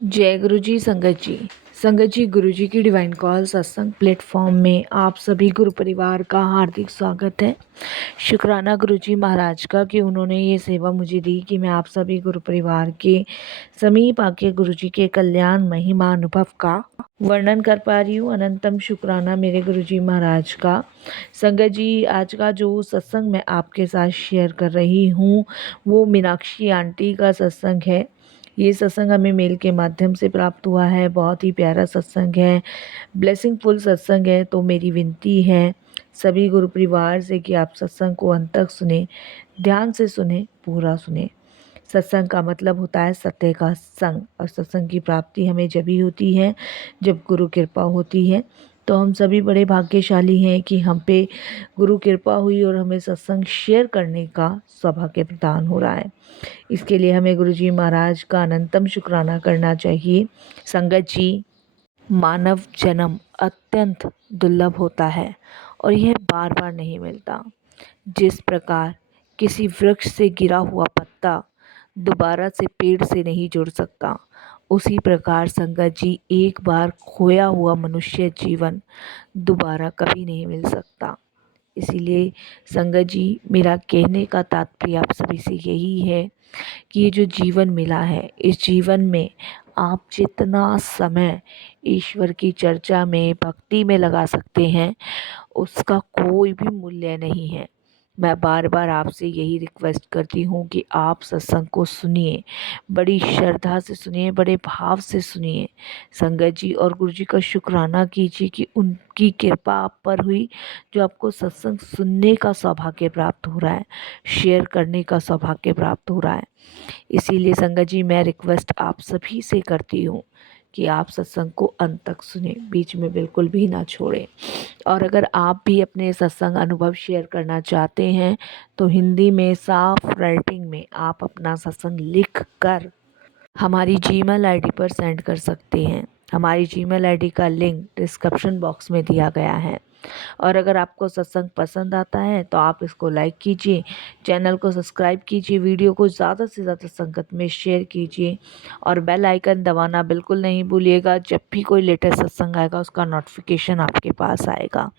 जय गुरु जी संगत जी। संगत जी, गुरु जी की डिवाइन कॉल सत्संग प्लेटफॉर्म में आप सभी गुरु परिवार का हार्दिक स्वागत है। शुक्राना गुरु जी महाराज का कि उन्होंने ये सेवा मुझे दी कि मैं आप सभी गुरु परिवार के समीप आके गुरु जी के कल्याण महिमा अनुभव का वर्णन कर पा रही हूँ। अनंतम शुक्राना मेरे गुरु जी महाराज का। संगत जी, आज का जो सत्संग मैं आपके साथ शेयर कर रही हूँ वो मीनाक्षी आंटी का सत्संग है। ये सत्संग हमें मेल के माध्यम से प्राप्त हुआ है। बहुत ही प्यारा सत्संग है, ब्लेसिंगफुल सत्संग है। तो मेरी विनती है सभी गुरु परिवार से कि आप सत्संग को अंत तक सुने, ध्यान से सुने, पूरा सुने। सत्संग का मतलब होता है सत्य का संग, और सत्संग की प्राप्ति हमें जब ही होती है जब गुरु कृपा होती है। तो हम सभी बड़े भाग्यशाली हैं कि हम पे गुरु कृपा हुई और हमें सत्संग शेयर करने का सौभाग्य प्रदान हो रहा है। इसके लिए हमें गुरु जी महाराज का अनंतम शुक्राना करना चाहिए। संगत जी, मानव जन्म अत्यंत दुर्लभ होता है और यह बार बार नहीं मिलता। जिस प्रकार किसी वृक्ष से गिरा हुआ पत्ता दोबारा से पेड़ से नहीं जुड़ सकता, उसी प्रकार संगत जी एक बार खोया हुआ मनुष्य जीवन दोबारा कभी नहीं मिल सकता। इसीलिए संगत जी, मेरा कहने का तात्पर्य आप सभी से यही है कि ये जो जीवन मिला है, इस जीवन में आप जितना समय ईश्वर की चर्चा में, भक्ति में लगा सकते हैं, उसका कोई भी मूल्य नहीं है। मैं बार बार आपसे यही रिक्वेस्ट करती हूँ कि आप सत्संग को सुनिए, बड़ी श्रद्धा से सुनिए, बड़े भाव से सुनिए संगत जी, और गुरु जी का शुक्राना कीजिए कि उनकी कृपा आप पर हुई, जो आपको सत्संग सुनने का सौभाग्य प्राप्त हो रहा है, शेयर करने का सौभाग्य प्राप्त हो रहा है। इसीलिए संगत जी, मैं रिक्वेस्ट आप सभी से करती हूँ कि आप सत्संग को अंत तक सुने, बीच में बिल्कुल भी ना छोड़ें। और अगर आप भी अपने सत्संग अनुभव शेयर करना चाहते हैं तो हिंदी में साफ राइटिंग में आप अपना सत्संग लिख कर हमारी जीमेल आईडी पर सेंड कर सकते हैं। हमारी जीमेल आईडी का लिंक डिस्क्रिप्शन बॉक्स में दिया गया है। और अगर आपको सत्संग पसंद आता है तो आप इसको लाइक कीजिए, चैनल को सब्सक्राइब कीजिए, वीडियो को ज़्यादा से ज़्यादा संगत में शेयर कीजिए और बेल आइकन दबाना बिल्कुल नहीं भूलिएगा। जब भी कोई लेटेस्ट सत्संग आएगा उसका नोटिफिकेशन आपके पास आएगा।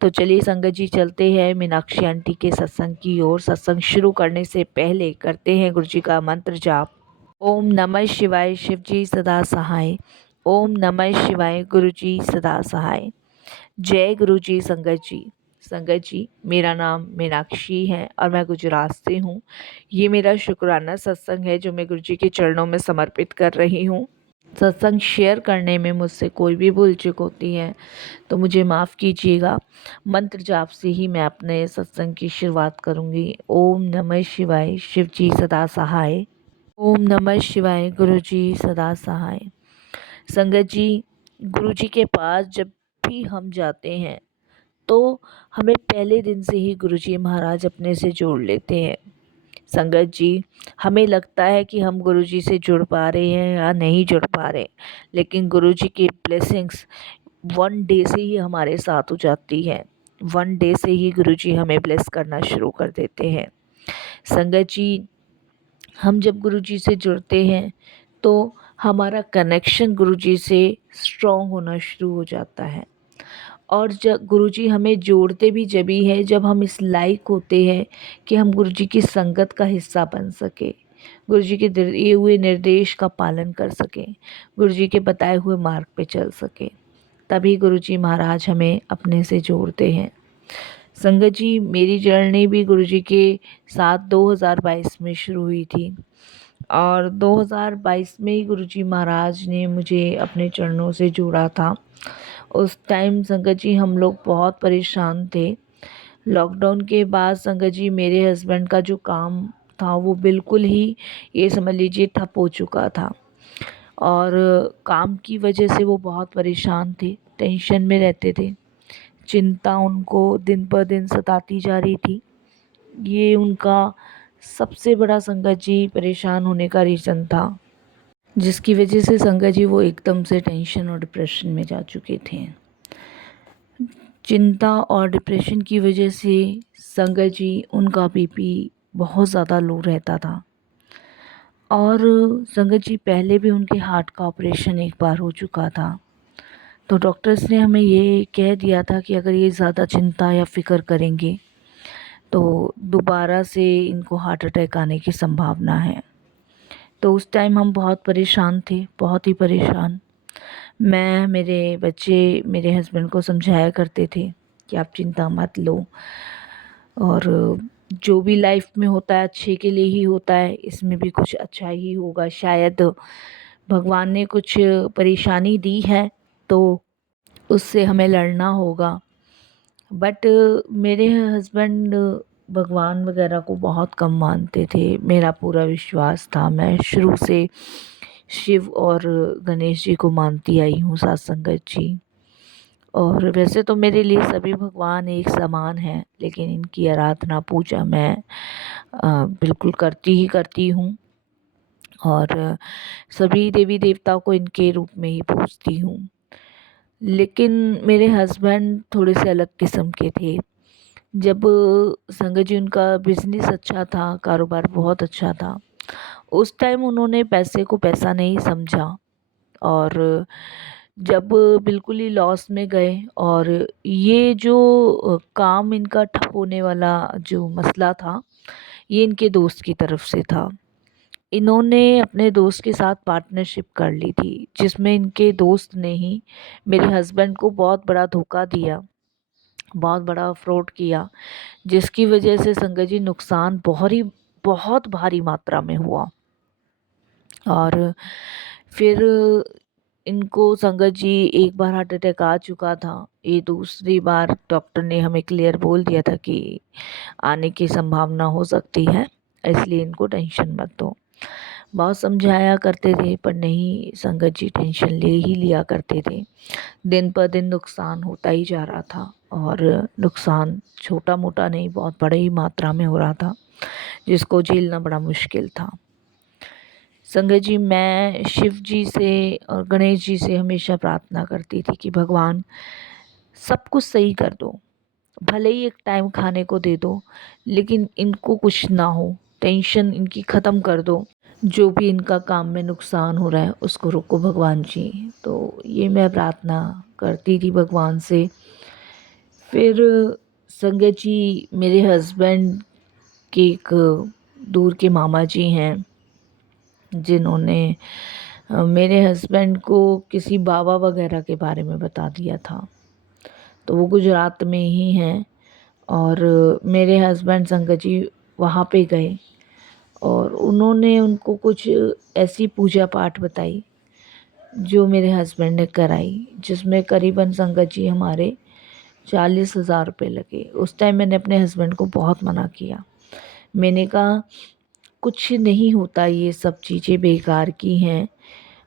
तो चलिए संगत जी, चलते हैं मीनाक्षी आंटी के सत्संग की ओर। सत्संग शुरू करने से पहले करते हैं गुरु जी का मंत्र जाप। ओम नमः शिवाय, शिव जी सदा सहाय। ओम नमः शिवाय, गुरु जी सदा सहाय। जय गुरु जी संगत जी। संगत जी, मेरा नाम मीनाक्षी है और मैं गुजरात से हूँ। ये मेरा शुक्राना सत्संग है जो मैं गुरु जी के चरणों में समर्पित कर रही हूँ। सत्संग शेयर करने में मुझसे कोई भी भूल चूक होती है तो मुझे माफ़ कीजिएगा। मंत्र जाप से ही मैं अपने सत्संग की शुरुआत करूँगी। ओम नमः शिवाय, शिव जी सदा सहाय। ओम नमः शिवाय, गुरु जी सदा सहाय। संगत जी, गुरु जी के पास जब भी हम जाते हैं तो हमें पहले दिन से ही गुरु जी महाराज अपने से जोड़ लेते हैं। संगत जी, हमें लगता है कि हम गुरु जी से जुड़ पा रहे हैं या नहीं जुड़ पा रहे, लेकिन गुरु जी की ब्लेसिंग्स वन डे से ही हमारे साथ हो जाती है। वन डे से ही गुरु जी हमें ब्लेस करना शुरू कर देते हैं। संगत जी, हम जब गुरु जी से जुड़ते हैं तो हमारा कनेक्शन गुरु जी से स्ट्रॉन्ग होना शुरू हो जाता है। और जब गुरुजी हमें जोड़ते भी जभी है जब हम इस लायक होते हैं कि हम गुरुजी की संगत का हिस्सा बन सके, गुरुजी के दिए हुए निर्देश का पालन कर सकें, गुरुजी के बताए हुए मार्ग पे चल सके, तभी गुरुजी महाराज हमें अपने से जोड़ते हैं। संगत जी, मेरी जर्नी भी गुरुजी के साथ 2022 में शुरू हुई थी और 2022 में ही गुरुजी महाराज ने मुझे अपने चरणों से जोड़ा था। उस टाइम संगत जी हम लोग बहुत परेशान थे। लॉकडाउन के बाद संगत जी मेरे हस्बैंड का जो काम था वो बिल्कुल ही, ये समझ लीजिए, ठप हो चुका था और काम की वजह से वो बहुत परेशान थे, टेंशन में रहते थे। चिंता उनको दिन पर दिन सताती जा रही थी। ये उनका सबसे बड़ा संगत जी परेशान होने का रीज़न था, जिसकी वजह से संगत जी वो एकदम से टेंशन और डिप्रेशन में जा चुके थे। चिंता और डिप्रेशन की वजह से संगत जी उनका बीपी बहुत ज़्यादा लो रहता था और संगत जी पहले भी उनके हार्ट का ऑपरेशन एक बार हो चुका था। तो डॉक्टर्स ने हमें ये कह दिया था कि अगर ये ज़्यादा चिंता या फ़िक्र करेंगे तो दोबारा से इनको हार्ट अटैक आने की संभावना है। तो उस टाइम हम बहुत परेशान थे, बहुत ही परेशान। मैं, मेरे बच्चे, मेरे हस्बैंड को समझाया करते थे कि आप चिंता मत लो, और जो भी लाइफ में होता है अच्छे के लिए ही होता है, इसमें भी कुछ अच्छा ही होगा। शायद भगवान ने कुछ परेशानी दी है तो उससे हमें लड़ना होगा। बट मेरे हस्बैंड भगवान वगैरह को बहुत कम मानते थे। मेरा पूरा विश्वास था, मैं शुरू से शिव और गणेश जी को मानती आई हूँ, साथ संगत जी। और वैसे तो मेरे लिए सभी भगवान एक समान हैं, लेकिन इनकी आराधना पूजा मैं बिल्कुल करती ही करती हूँ, और सभी देवी देवताओं को इनके रूप में ही पूजती हूँ। लेकिन मेरे हस्बैंड थोड़े से अलग किस्म के थे। जब संगत जी उनका बिज़नेस अच्छा था, कारोबार बहुत अच्छा था, उस टाइम उन्होंने पैसे को पैसा नहीं समझा, और जब बिल्कुल ही लॉस में गए, और ये जो काम इनका ठप होने वाला जो मसला था, ये इनके दोस्त की तरफ से था। इन्होंने अपने दोस्त के साथ पार्टनरशिप कर ली थी, जिसमें इनके दोस्त ने ही मेरे हस्बैंड को बहुत बड़ा धोखा दिया, बहुत बड़ा फ्रॉड किया, जिसकी वजह से संगत जी नुकसान बहुत भारी मात्रा में हुआ। और फिर इनको संगत जी एक बार हार्ट अटैक आ चुका था, ये दूसरी बार डॉक्टर ने हमें क्लियर बोल दिया था कि आने की संभावना हो सकती है, इसलिए इनको टेंशन मत दो। बहुत समझाया करते थे पर नहीं, संगत जी टेंशन ले ही लिया करते थे। दिन पर दिन नुकसान होता ही जा रहा था, और नुकसान छोटा मोटा नहीं, बहुत बड़ी ही मात्रा में हो रहा था, जिसको झेलना बड़ा मुश्किल था। संगत जी मैं शिव जी से और गणेश जी से हमेशा प्रार्थना करती थी कि भगवान सब कुछ सही कर दो, भले ही एक टाइम खाने को दे दो, लेकिन इनको कुछ ना हो, टेंशन इनकी ख़त्म कर दो, जो भी इनका काम में नुकसान हो रहा है उसको रोको भगवान जी। तो ये मैं प्रार्थना करती थी भगवान से। फिर संगत जी मेरे हस्बैंड के एक दूर के मामा जी हैं, जिन्होंने मेरे हस्बैंड को किसी बाबा वगैरह के बारे में बता दिया था। तो वो गुजरात में ही हैं, और मेरे हस्बैंड संगत जी वहाँ पे गए, और उन्होंने उनको कुछ ऐसी पूजा पाठ बताई जो मेरे हस्बैंड ने कराई, जिसमें करीबन संगत जी हमारे 40,000 रुपये लगे। उस टाइम मैंने अपने हस्बैंड को बहुत मना किया। मैंने कहा कुछ नहीं होता, ये सब चीज़ें बेकार की हैं,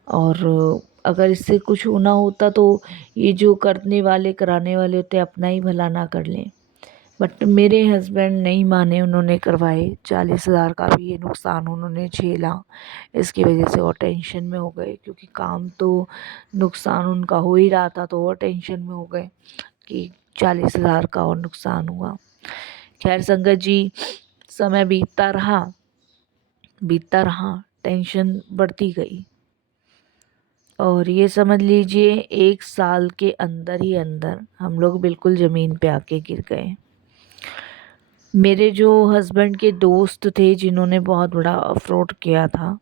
और अगर इससे कुछ होना होता तो ये जो करने वाले कराने वाले होते अपना ही भला ना कर लें। बट मेरे हस्बैंड नहीं माने, उन्होंने करवाए। 40,000 का भी ये नुकसान उन्होंने झेला। इसकी वजह से और टेंशन में हो गए, क्योंकि काम तो नुकसान उनका हो ही रहा था, तो और टेंशन में हो गए कि 40,000 का और नुकसान हुआ। खैर संगत जी समय बीतता रहा, टेंशन बढ़ती गई, और ये समझ लीजिए 1 साल के अंदर ही अंदर हम लोग बिल्कुल ज़मीन पे आके गिर गए। मेरे जो हस्बैंड के दोस्त थे जिन्होंने बहुत बड़ा फ्रॉड किया था,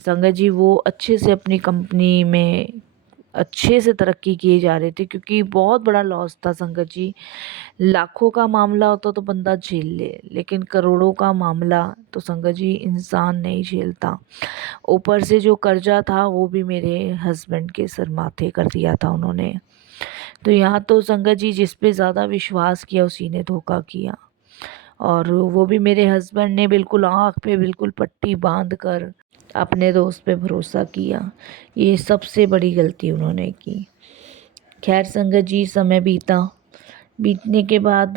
संगत जी वो अच्छे से अपनी कंपनी में अच्छे से तरक्की किए जा रहे थे, क्योंकि बहुत बड़ा लॉस था संगत जी। लाखों का मामला होता तो बंदा झेल ले, लेकिन करोड़ों का मामला तो संगत जी इंसान नहीं झेलता। ऊपर से जो कर्जा था वो भी मेरे हस्बैंड के सर माथे कर दिया था उन्होंने। तो यहाँ तो संगत जी जिस पे ज़्यादा विश्वास किया उसी ने धोखा किया, और वो भी मेरे हस्बैंड ने बिल्कुल आँख पे बिल्कुल पट्टी बांध कर अपने दोस्त पे भरोसा किया। ये सबसे बड़ी गलती उन्होंने की। खैर संगत जी समय बीतने के बाद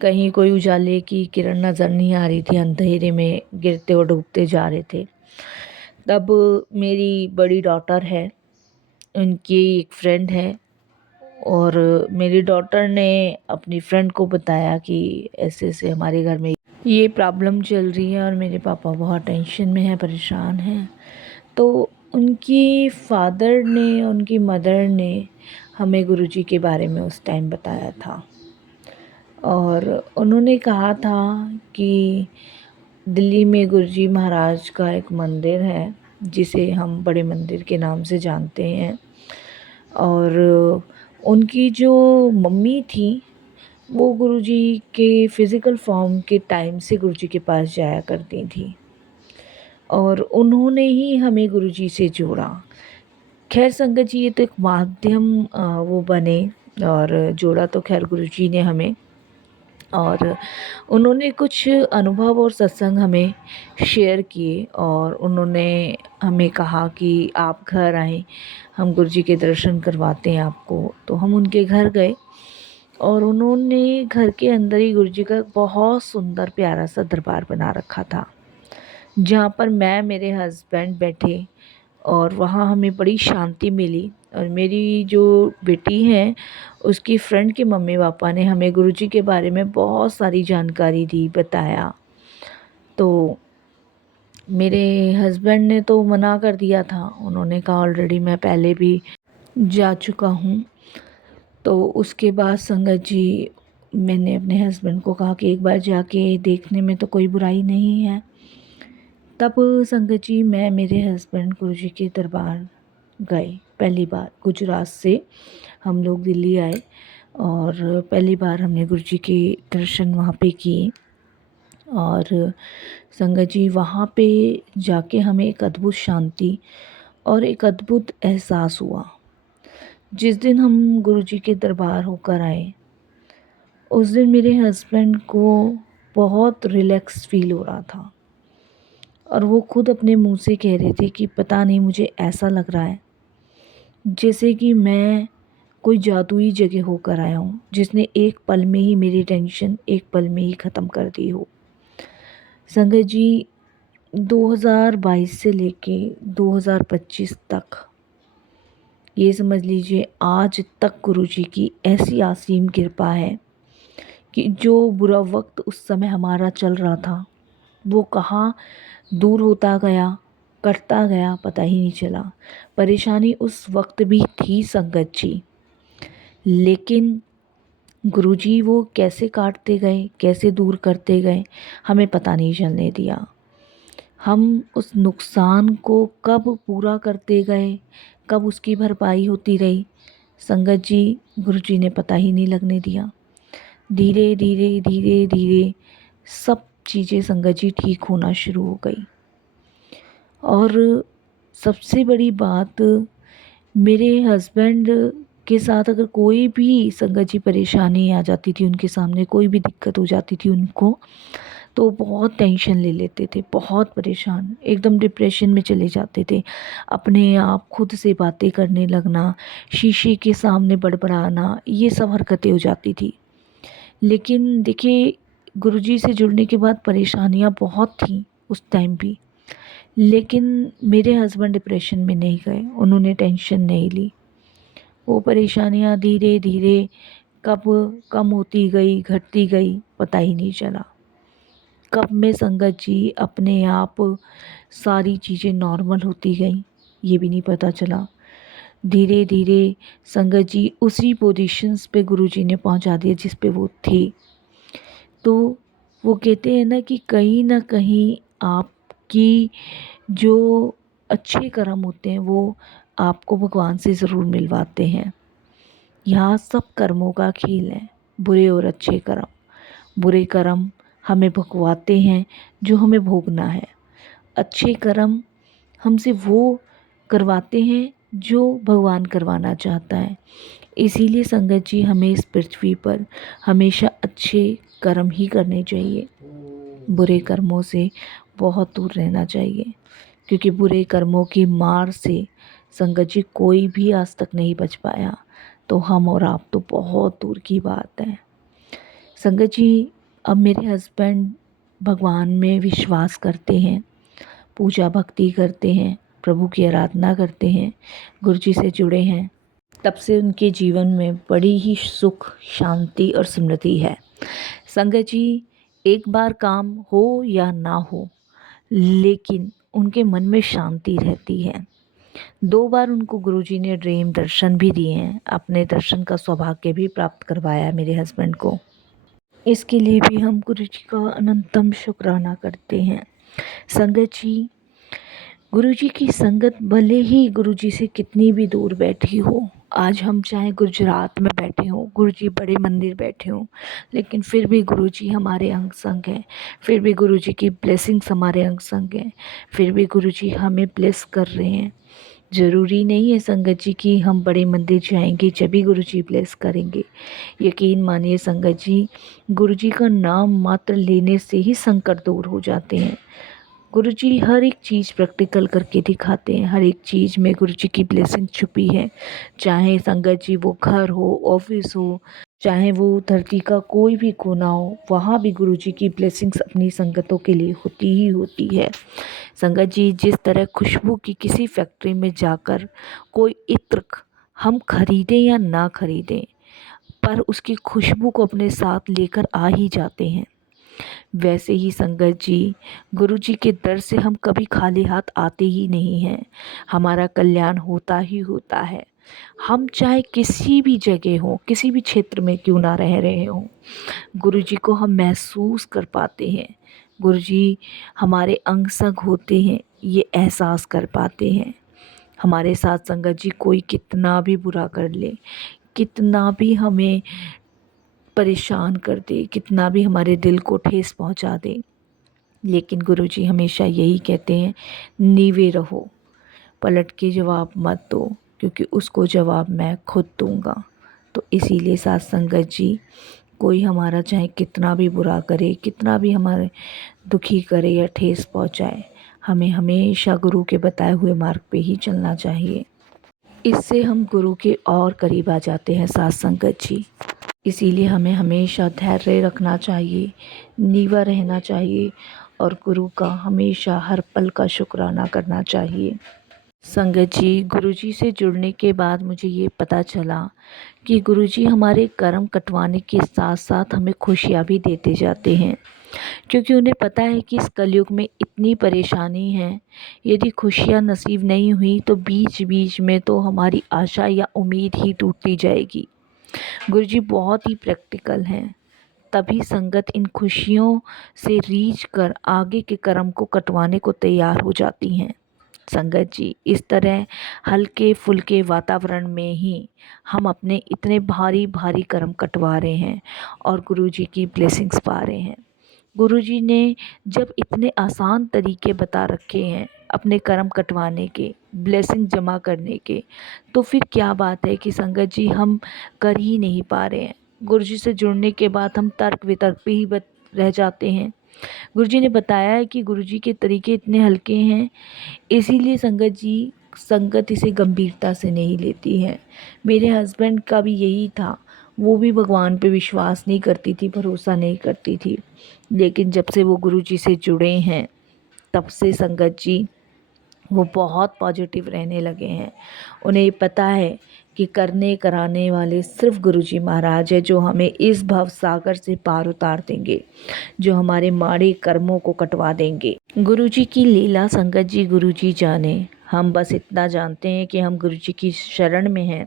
कहीं कोई उजाले की किरण नज़र नहीं आ रही थी, अंधेरे में गिरते और डूबते जा रहे थे। तब मेरी बड़ी डॉटर है, उनकी एक फ्रेंड है, और मेरी डॉटर ने अपनी फ्रेंड को बताया कि ऐसे ऐसे हमारे घर में ये प्रॉब्लम चल रही है और मेरे पापा बहुत टेंशन में हैं, परेशान हैं। तो उनकी फादर ने, उनकी मदर ने हमें गुरुजी के बारे में उस टाइम बताया था और उन्होंने कहा था कि दिल्ली में गुरुजी महाराज का एक मंदिर है जिसे हम बड़े मंदिर के नाम से जानते हैं। और उनकी जो मम्मी थी वो गुरुजी के फ़िज़िकल फॉर्म के टाइम से गुरुजी के पास जाया करती थी और उन्होंने ही हमें गुरुजी से जोड़ा। खैर संगत जी, ये तो एक माध्यम वो बने और जोड़ा तो खैर गुरुजी ने हमें। और उन्होंने कुछ अनुभव और सत्संग हमें शेयर किए और उन्होंने हमें कहा कि आप घर आएँ, हम गुरुजी के दर्शन करवाते हैं आपको। तो हम उनके घर गए और उन्होंने घर के अंदर ही गुरुजी का बहुत सुंदर प्यारा सा दरबार बना रखा था, जहाँ पर मैं, मेरे हस्बैंड बैठे और वहाँ हमें बड़ी शांति मिली। और मेरी जो बेटी है उसकी फ्रेंड के मम्मी पापा ने हमें गुरुजी के बारे में बहुत सारी जानकारी दी, बताया। तो मेरे हस्बैंड ने तो मना कर दिया था, उन्होंने कहा ऑलरेडी मैं पहले भी जा चुका हूँ। तो उसके बाद संगत जी, मैंने अपने हस्बैंड को कहा कि एक बार जाके देखने में तो कोई बुराई नहीं है। तब संगत जी, मैं, मेरे हस्बैंड गुरुजी के दरबार गए पहली बार। गुजरात से हम लोग दिल्ली आए और पहली बार हमने गुरुजी के दर्शन वहाँ पे किए। और संगत जी, वहाँ पे जाके हमें एक अद्भुत शांति और एक अद्भुत एहसास हुआ। जिस दिन हम गुरुजी के दरबार होकर आए उस दिन मेरे हस्बैंड को बहुत रिलैक्स फील हो रहा था और वो खुद अपने मुंह से कह रहे थे कि पता नहीं, मुझे ऐसा लग रहा है जैसे कि मैं कोई जादुई जगह होकर आया हूँ, जिसने एक पल में ही मेरी टेंशन एक पल में ही ख़त्म कर दी हो। संगत जी, 2022 से लेके 2025 तक ये समझ लीजिए आज तक गुरुजी की ऐसी असीम कृपा है कि जो बुरा वक्त उस समय हमारा चल रहा था वो कहाँ दूर होता गया, कटता गया, पता ही नहीं चला। परेशानी उस वक्त भी थी संगत जी, लेकिन गुरुजी वो कैसे काटते गए, कैसे दूर करते गए, हमें पता नहीं चलने दिया। हम उस नुकसान को कब पूरा करते गए, कब उसकी भरपाई होती रही, संगत जी गुरुजी ने पता ही नहीं लगने दिया। धीरे धीरे धीरे धीरे सब चीज़ें संगत जी ठीक होना शुरू हो गई। और सबसे बड़ी बात, मेरे हस्बैंड के साथ अगर कोई भी संगत जी परेशानी आ जाती थी, उनके सामने कोई भी दिक्कत हो जाती थी उनको, तो बहुत टेंशन ले लेते थे, बहुत परेशान, एकदम डिप्रेशन में चले जाते थे। अपने आप खुद से बातें करने लगना, शीशे के सामने बड़बड़ाना, ये सब हरकतें हो जाती थी। लेकिन देखिए, गुरुजी से जुड़ने के बाद परेशानियाँ बहुत थीं उस टाइम भी, लेकिन मेरे हस्बैंड डिप्रेशन में नहीं गए, उन्होंने टेंशन नहीं ली। वो परेशानियाँ धीरे धीरे कब कम होती गई, घटती गई, पता ही नहीं चला। कब में संगत जी अपने आप सारी चीज़ें नॉर्मल होती गई, ये भी नहीं पता चला। धीरे धीरे संगत जी उसी पोजीशंस पे गुरुजी ने पहुंचा दिया जिस पे वो थे। तो वो कहते हैं ना कि कहीं ना कहीं आपकी जो अच्छे कर्म होते हैं वो आपको भगवान से ज़रूर मिलवाते हैं। यहाँ सब कर्मों का खेल है, बुरे और अच्छे कर्म। बुरे कर्म हमें भुगवाते हैं जो हमें भोगना है, अच्छे कर्म हमसे वो करवाते हैं जो भगवान करवाना चाहता है। इसीलिए संगत जी, हमें इस पृथ्वी पर हमेशा अच्छे कर्म ही करने चाहिए, बुरे कर्मों से बहुत दूर रहना चाहिए, क्योंकि बुरे कर्मों की मार से संगत जी कोई भी आज तक नहीं बच पाया, तो हम और आप तो बहुत दूर की बात है। संगत जी, अब मेरे हस्बैंड भगवान में विश्वास करते हैं, पूजा भक्ति करते हैं, प्रभु की आराधना करते हैं, गुरुजी से जुड़े हैं। तब से उनके जीवन में बड़ी ही सुख, शांति और समृद्धि है। संगत जी, एक बार काम हो या ना हो, लेकिन उनके मन में शांति रहती है। 2 बार उनको गुरुजी ने ड्रीम दर्शन भी दिए हैं, अपने दर्शन का सौभाग्य भी प्राप्त करवाया है मेरे हस्बैंड को। इसके लिए भी हम गुरुजी का अनंतम शुक्राना करते हैं। संगत जी, गुरुजी की संगत भले ही गुरुजी से कितनी भी दूर बैठी हो, आज हम चाहे गुजरात में बैठे हों, गुरुजी बड़े मंदिर बैठे हों, लेकिन फिर भी गुरुजी हमारे अंग संग हैं, फिर भी गुरुजी की ब्लेसिंग्स हमारे अंग संग हैं, फिर भी गुरुजी हमें ब्लेस कर रहे हैं। ज़रूरी नहीं है संगत जी कि हम बड़े मंदिर जाएंगे जभी गुरुजी ब्लेस करेंगे। यकीन मानिए संगत जी, गुरुजी का नाम मात्र लेने से ही संकट दूर हो जाते हैं। गुरुजी हर एक चीज़ प्रैक्टिकल करके दिखाते हैं, हर एक चीज़ में गुरुजी की ब्लेसिंग छुपी है। चाहे संगत जी वो घर हो, ऑफिस हो, चाहे वो धरती का कोई भी कोना हो, वहाँ भी गुरुजी की ब्लेसिंग्स अपनी संगतों के लिए होती ही होती है। संगत जी, जिस तरह खुशबू की किसी फैक्ट्री में जाकर कोई इत्र हम खरीदें या ना खरीदें, पर उसकी खुशबू को अपने साथ लेकर आ ही जाते हैं, वैसे ही संगत जी, गुरु जी के दर से हम कभी खाली हाथ आते ही नहीं हैं। हमारा कल्याण होता ही होता है। हम चाहे किसी भी जगह हों, किसी भी क्षेत्र में क्यों ना रह रहे हों, गुरु जी को हम महसूस कर पाते हैं। गुरु जी हमारे अंग संग होते हैं, ये एहसास कर पाते हैं। हमारे साथ संगत जी कोई कितना भी बुरा कर ले, कितना भी हमें परेशान कर दे, कितना भी हमारे दिल को ठेस पहुंचा दे, लेकिन गुरुजी हमेशा यही कहते हैं, नीवे रहो, पलट के जवाब मत दो, क्योंकि उसको जवाब मैं खुद दूंगा। तो इसीलिए साथ संगत जी, कोई हमारा चाहे कितना भी बुरा करे, कितना भी हमारे दुखी करे या ठेस पहुंचाए, हमें हमेशा गुरु के बताए हुए मार्ग पे ही चलना चाहिए। इससे हम गुरु के और करीब आ जाते हैं साथ संगत जी। इसीलिए हमें हमेशा धैर्य रखना चाहिए, नीवा रहना चाहिए और गुरु का हमेशा हर पल का शुक्राना करना चाहिए। संगत जी, गुरुजी से जुड़ने के बाद मुझे ये पता चला कि गुरुजी हमारे कर्म कटवाने के साथ साथ हमें खुशियाँ भी देते जाते हैं, क्योंकि उन्हें पता है कि इस कलयुग में इतनी परेशानी है, यदि खुशियाँ नसीब नहीं हुई तो बीच बीच में तो हमारी आशा या उम्मीद ही टूटती जाएगी। गुरुजी बहुत ही प्रैक्टिकल हैं, तभी संगत इन खुशियों से रीझ कर आगे के कर्म को कटवाने को तैयार हो जाती हैं। संगत जी, इस तरह हल्के फुल्के वातावरण में ही हम अपने इतने भारी भारी कर्म कटवा रहे हैं और गुरुजी की ब्लेसिंग्स पा रहे हैं। गुरुजी ने जब इतने आसान तरीके बता रखे हैं अपने कर्म कटवाने के, ब्लेसिंग जमा करने के, तो फिर क्या बात है कि संगत जी हम कर ही नहीं पा रहे हैं। गुरुजी से जुड़ने के बाद हम तर्क वितर्क पे ही रह जाते हैं। गुरुजी ने बताया है कि गुरुजी के तरीके इतने हल्के हैं, इसीलिए संगत जी संगत इसे गंभीरता से नहीं लेती है। मेरे हस्बैंड का भी यही था, वो भी भगवान पे विश्वास नहीं करती थी, भरोसा नहीं करती थी, लेकिन जब से वो गुरुजी से जुड़े हैं तब से संगत जी वो बहुत पॉजिटिव रहने लगे हैं। उन्हें ये पता है कि करने कराने वाले सिर्फ गुरुजी महाराज है, जो हमें इस भव सागर से पार उतार देंगे, जो हमारे माड़े कर्मों को कटवा देंगे। गुरुजी की लीला संगत जी गुरुजी जाने, हम बस इतना जानते हैं कि हम गुरुजी की शरण में हैं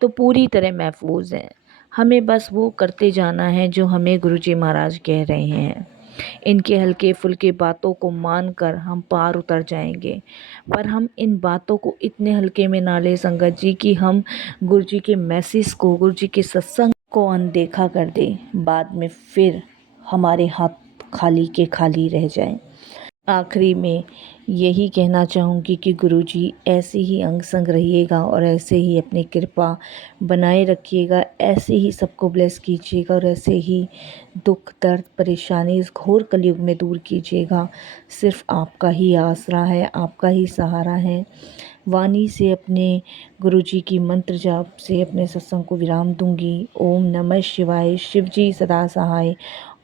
तो पूरी तरह महफूज हैं। हमें बस वो करते जाना है जो हमें गुरुजी महाराज कह रहे हैं। इनके हल्के फुल्के बातों को मानकर हम पार उतर जाएंगे, पर हम इन बातों को इतने हल्के में ना ले संगत जी कि हम गुरुजी के मैसेज को, गुरुजी के सत्संग को अनदेखा कर दें, बाद में फिर हमारे हाथ खाली के खाली रह जाएं। आखिरी में यही कहना चाहूँगी कि गुरुजी ऐसे ही अंग संग रहिएगा और ऐसे ही अपनी कृपा बनाए रखिएगा, ऐसे ही सबको ब्लेस कीजिएगा और ऐसे ही दुख दर्द परेशानी इस घोर कलयुग में दूर कीजिएगा। सिर्फ आपका ही आसरा है, आपका ही सहारा है। वाणी से अपने गुरुजी की मंत्र जाप से अपने सत्संग को विराम दूंगी। ओम नमः शिवाय, शिव जी सदा सहाय।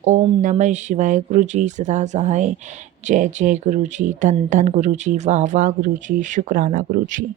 ओम नमः शिवाय, गुरु जी सदा सहाय। जय जय गुरु जी, धन धन गुरु जी, वाह वाह गुरु जी, शुक्राना गुरु जी।